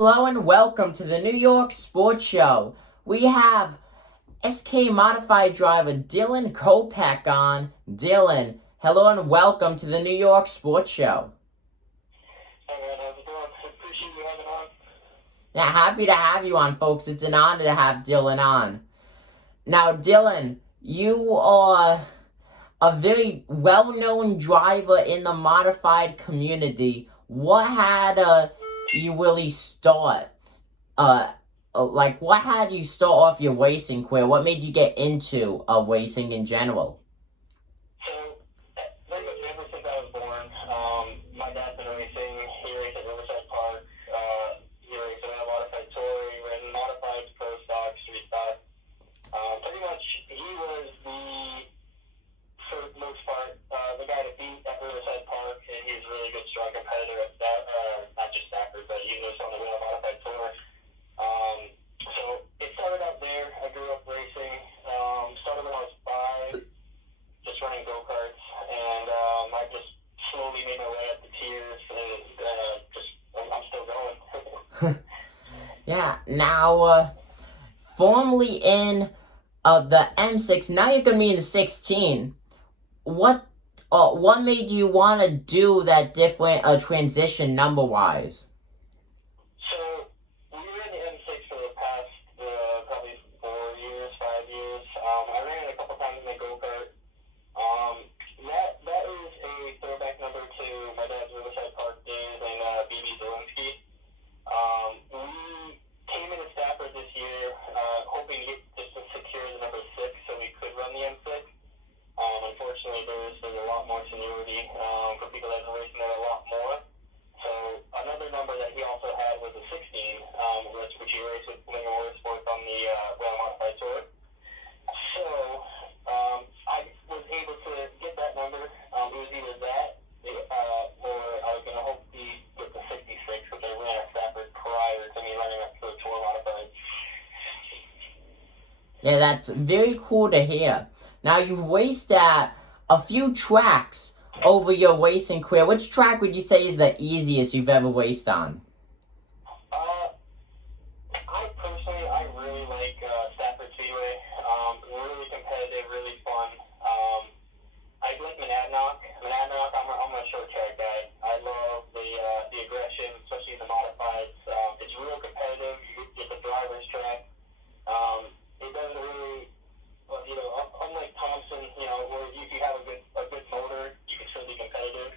Hello and welcome to the New York Sports Show. We have SK Modified driver Dylan Kopec on. Dylan, hello and welcome to the New York Sports Show. Hey man, how's it going? I appreciate you having on. Yeah, happy to have you on, folks. It's an honor to have Dylan on. Now, Dylan, you are a very well-known driver in the modified community. What had you really start? What had you start off your racing career? What made you get into racing in general? So, pretty much ever since I was born, my dad's been racing. He raced at Riverside Park. He raced a modified touring, ran modified pro stock, street stock. Pretty much, he was for the most part, the guy to beat at Riverside Park, and he's a really good, strong competitor at not just Stafford, but he was on the wheel modified tour. So it started out there. I grew up racing. Started when I was 5, just running go-karts, and I just slowly made my way up the tiers, and I'm still going. Yeah, now, formerly in the M6, now you're gonna be in the 16. What made you want to do that different transition number-wise? So we were in the M6 for the past probably 4 years, 5 years. I ran it a couple times in the go-kart. That is a throwback number to my dad's Riverside Park days and BB Zelensky. We came into Stafford this year hoping to secure the number 6 so we could run the M6. Unfortunately, there's a lot more seniority for people that have been racing there a lot more. So another number that he also had was a 16, which he raced with Winger Motorsports on the Rail Modified Tour. So I was able to get that number. It was either that or I was going to hopefully get the 66, which I ran at Stafford prior to me running up to the Tour Modified. Yeah, that's very cool to hear. Now, you've raced at a few tracks over your racing career. Which track would you say is the easiest you've ever raced on? I really like Stafford Speedway. Really competitive, really fun. I like Monadnock. I'm a short track guy. I love the aggression, especially in the modifieds. It's real competitive. It's a driver's track. It doesn't really, unlike Thompson, where if you have a good motor, you can still be competitive.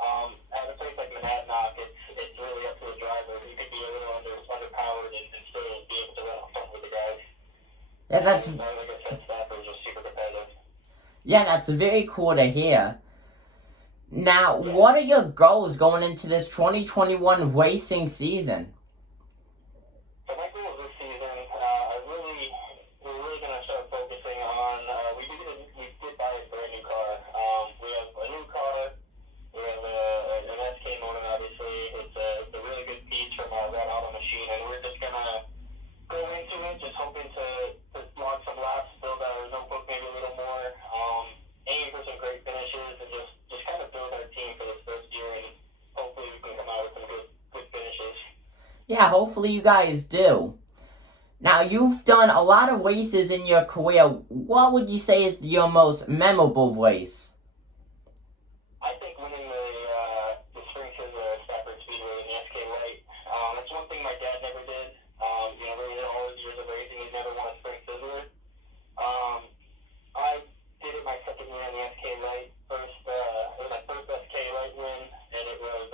At a place like Monadnock, it's really up to the driver. You could be a little underpowered and still be able to run up front with the guys. Yeah, that's like I said, Stafford is just super competitive. yeah, that's very cool to hear. Now, what are your goals going into this 2021 racing season? So my goals this season, we're really going to start focusing on. We did buy a brand new car. We have a new car. We have an SK motor, obviously. It's a really good piece from our Red Auto machine, and we're just going to go into it, just hoping to log some laps, build our notebook maybe a little more, aim for some great finishes, and just kind of build our team for this first year, and hopefully we can come out with some good finishes. Yeah, hopefully you guys do. Now, you've done a lot of races in your career. What would you say is your most memorable race? I think winning the Spring Scissor Stafford Speedway in the SK Light. That's one thing my dad never did. Really in all his years of racing, he's never won a Spring Scissor. I did it my second year in the SK Light. It was my first SK Light win, and it was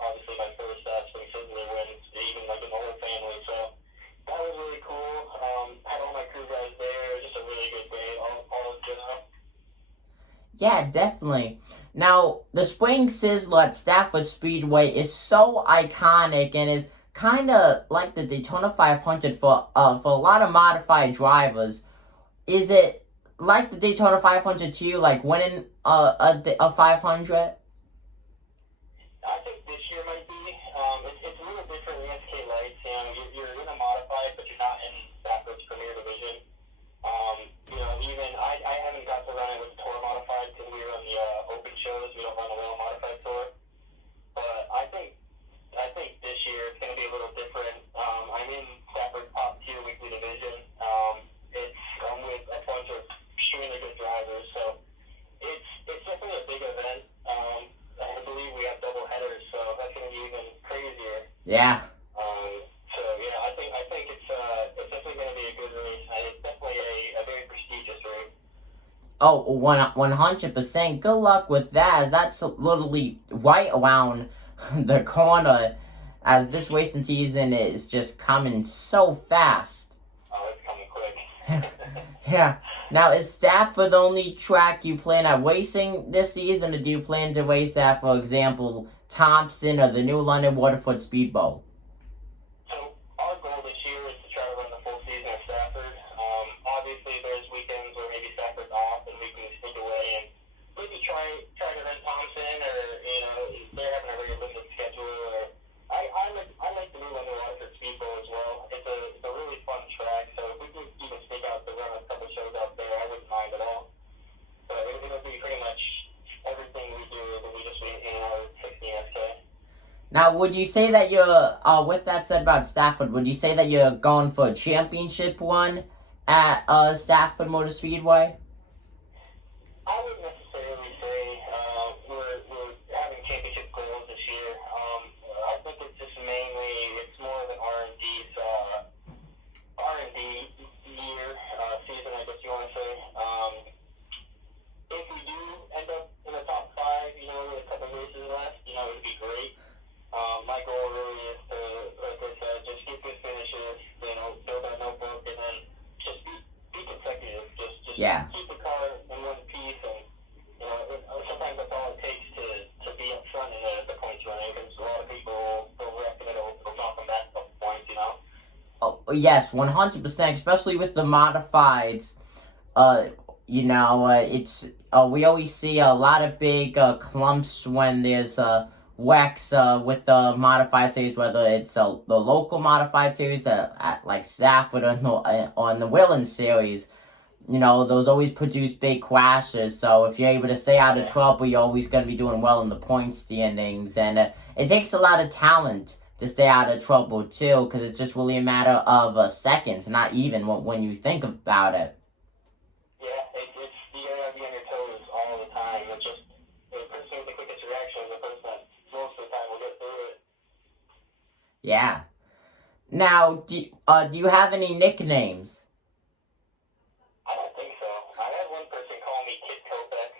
obviously my first Spring Scissor win, even like in the whole family. So that was really cool. Had all my crew guys there. It was just a really good day, all in general. Yeah, definitely. Now, the Spring Sizzler at Stafford Speedway is so iconic and is kind of like the Daytona 500 for a lot of modified drivers. Is it like the Daytona 500 to you, like winning a 500? I think this year might be. It's a little different in the SK Lights. You're in a modified, but you're not in Stafford's Premier Division. Even I haven't got to run it with Tour Modified because we were on the open shows. We don't run a Rail Modified Tour. But I think this year it's going to be a little different. Yeah. So yeah, I think it's definitely going to be a good race. It's definitely a very prestigious race. Oh, 100%. Good luck with that. That's literally right around the corner, as this racing season is just coming so fast. Oh, it's coming quick. Yeah. Now, is Stafford the only track you plan on racing this season, or do you plan to race at, for example, Thompson or the new London Waterford Speedboat? So our goal this year is to try to run the full season at Stafford. Obviously, there's weekends where maybe Stafford's off and we can sneak away and maybe try to run Thompson, or they're having a very limited schedule. Or I like the new London Waterford Speedboat as well. It's a really fun track. So if we can even sneak out to run a couple shows out there, I wouldn't mind at all. But it'll be pretty much everything we do. It'll be just in our 16SK. Now, would you say that you're, with that said about Stafford, would you say that you're going for a championship run at Stafford Motor Speedway? I wouldn't necessarily say we're having championship goals this year. I think it's just mainly it's more of an R&D year season, I guess you want to say. If we do end up in the top five, with a couple of races left, it would be great. My goal really is to, like I said, just get good finishes, build that notebook, and then just be consecutive. Just Yeah. keep the car in one piece, and sometimes that's all it takes to be up front in the points running. Because a lot of people will wreck and it'll knock them back a couple points. Oh, yes, 100%, especially with the modifieds. It's we always see a lot of big clumps when there's wrecks with the modified series, whether it's the local modified series at like Stafford or in the Willen series. Those always produce big crashes. So if you're able to stay out of trouble, you're always going to be doing well in the point standings. And it takes a lot of talent to stay out of trouble too, because it's just really a matter of seconds, not even when you think about it. Yeah, it's you gotta be on your toes all the time. It's just the person with the quickest reaction is the person that most of the time will get through it. Yeah. Now, do you have any nicknames? I don't think so. I had one person call me Kid Kopec,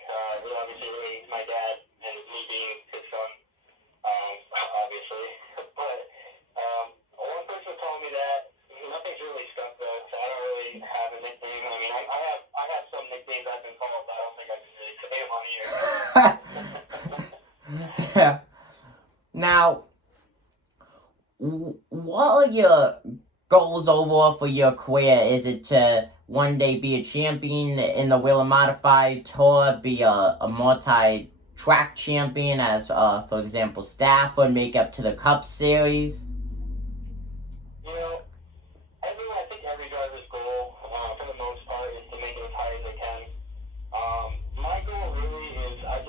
obviously relating to my dad and me being his son, obviously. But one person told me that. Nothing's really stuck though, so I don't really have a nickname. I mean, I have some nicknames I've been called, but I don't think I can really say them on here. Yeah. Now, what are your goals overall for your career? Is it to one day be a champion in the Wheel and Modified Tour, be a multi-track champion as, for example, Stafford, make up to the Cup Series? I think every driver's goal, for the most part, is to make it as high as they can. My goal really is I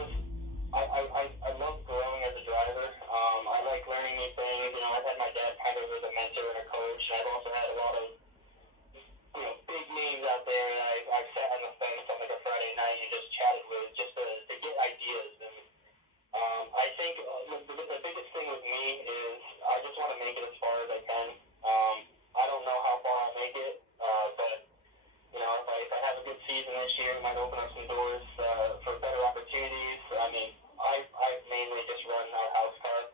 love growing as a driver. I like learning new things. I've had my dad kind of as a mentor and a coach, and I've also had a lot of big names out there, and I've sat on the fence on like a Friday night and just chatted with just to get ideas. And I think the biggest thing with me is I just want to make it as far as I can. I don't know how far I'll make it, but if I have a good season this year, it might open up some doors for better opportunities. I mean, I've mainly just run our house car.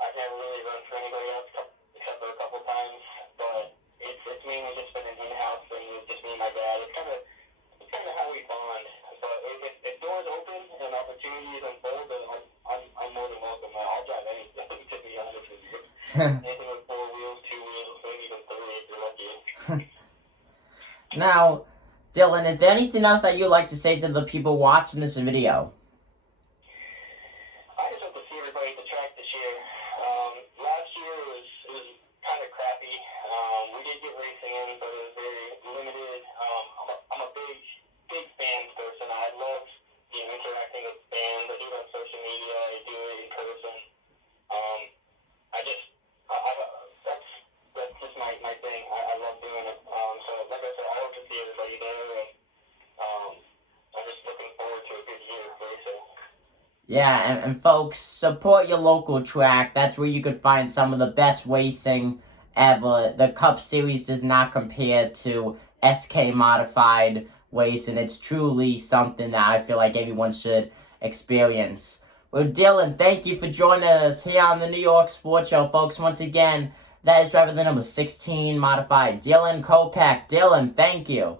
I've never really run for anybody else except for a couple times, but it's mainly just been an in-house thing with just me and my dad. It's kind of how we bond. But if doors open and opportunities unfold, then I'm more than welcome. I'll drive anything, to be honest with you. Anything with 4 wheels, 2 wheels, maybe even 3 if you're lucky. Now, Dylan, is there anything else that you'd like to say to the people watching this video? I just hope to see everybody at the track this year. Last year it was kind of crappy. We did get racing in, but it was very limited. I'm a big fans person. I love interacting with fans. I do it on social media. I do it in person. That's just my thing. I love doing it. So like I said, I hope to see everybody there, and I'm just looking forward to a good year, basically. Yeah, and folks, support your local track. That's where you could find some of the best racing ever. The Cup Series does not compare to SK Modified racing. It's truly something that I feel like everyone should experience. Well, Dylan, thank you for joining us here on the New York Sports Show, folks. Once again, that is driver the number 16 Modified, Dylan Kopec. Dylan, thank you.